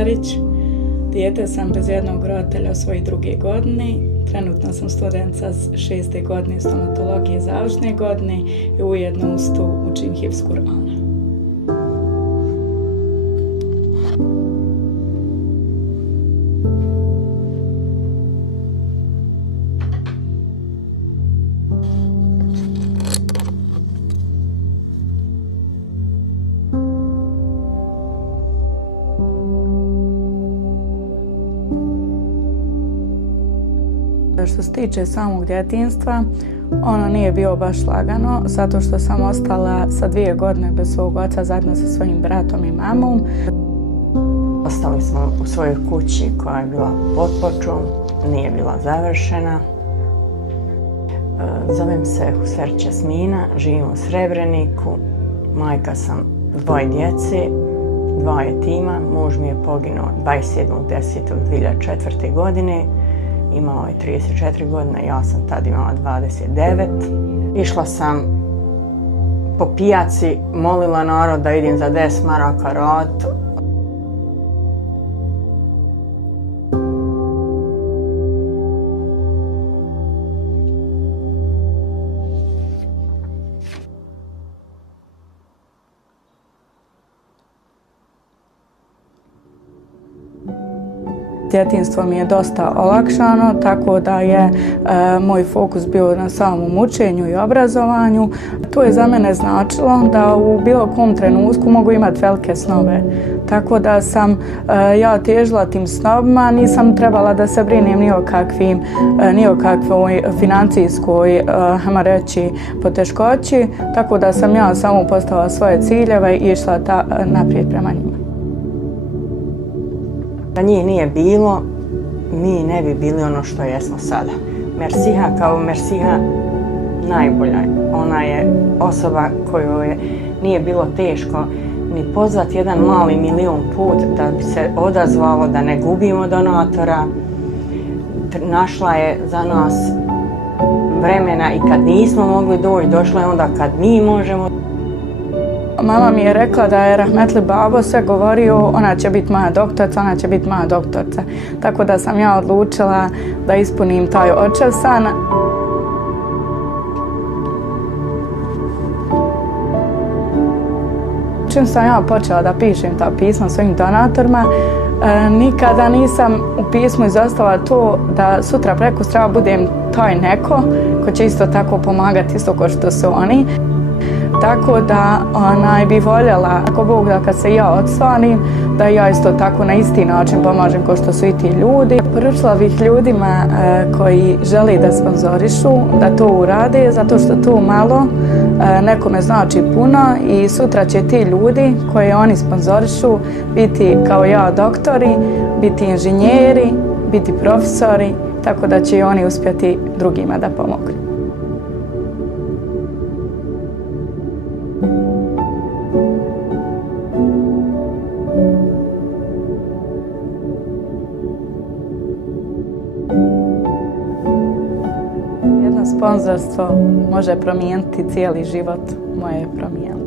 Šarić. Dijete sam bez jednog roditelja u svojoj 2. godini. Trenutno sam studentica 6. godine stomatologije završne godine i ujedno uz to učim hifz Kur'ana. Što se tiče samog djetinjstva, ono nije bilo baš lagano, zato što sam ostala sa 2 godine bez svog oca zajedno sa svojim bratom i mamom. Ostali smo u svojoj kući koja je bila pod pločom, nije bila završena. Zovem se Huserić Jasmina, živim u Srebreniku, majka sam 2 djece, 2 jetima, muž mi je poginuo 27.10.2004. godine. Imao je 34 godine, ja sam tad imala 29. Išla sam po pijaci, molila narod da idem za 10 maraka raditi. Djetinjstvo mi je dosta olakšano, tako da je moj fokus bio na samom učenju i obrazovanju. To je za mene značilo da u bilo kom trenutku mogu imati velike snove. Tako da sam ja težila tim snovima, nisam trebala da se brinem ni o kakvoj financijskoj, hajmo reći, poteškoći. Tako da sam ja samo postavila svoje ciljeve i išla naprijed prema njima. Da njih nije bilo, mi ne bi bili ono što jesmo sada. Mersiha kao Mersiha najbolja. Ona je osoba kojoj nije bilo teško ni pozvati jedan mali milion put da bi se odazvalo, da ne gubimo donatora. Našla je za nas vremena i kad nismo mogli doći, došla je onda kad mi možemo. Mama mi je rekla da je rahmetli babo sve govorio, ona će biti moja doktorica, ona će biti moja doktorica. Tako da sam ja odlučila da ispunim taj očev san. Čim sam ja počela da pišem ta pisma svojim donatorima, nikada nisam u pismu izostavila to da sutra prekosutra budem taj neko ko će isto tako pomagati isto kao što su oni. Tako da bi voljela, ako Bog da kad se ja odsvanim, da ja isto tako na isti način pomažem kao što su i ti ljudi. Poručila bih ljudima koji žele da sponzorišu, da to urade, zato što to malo nekome znači puno i sutra će ti ljudi koje oni sponzorišu biti kao ja doktori, biti inženjeri, biti profesori, tako da će i oni uspjeti drugima da pomognu. Jedno sponzorstvo može promijeniti cijeli život, moje je promijenilo.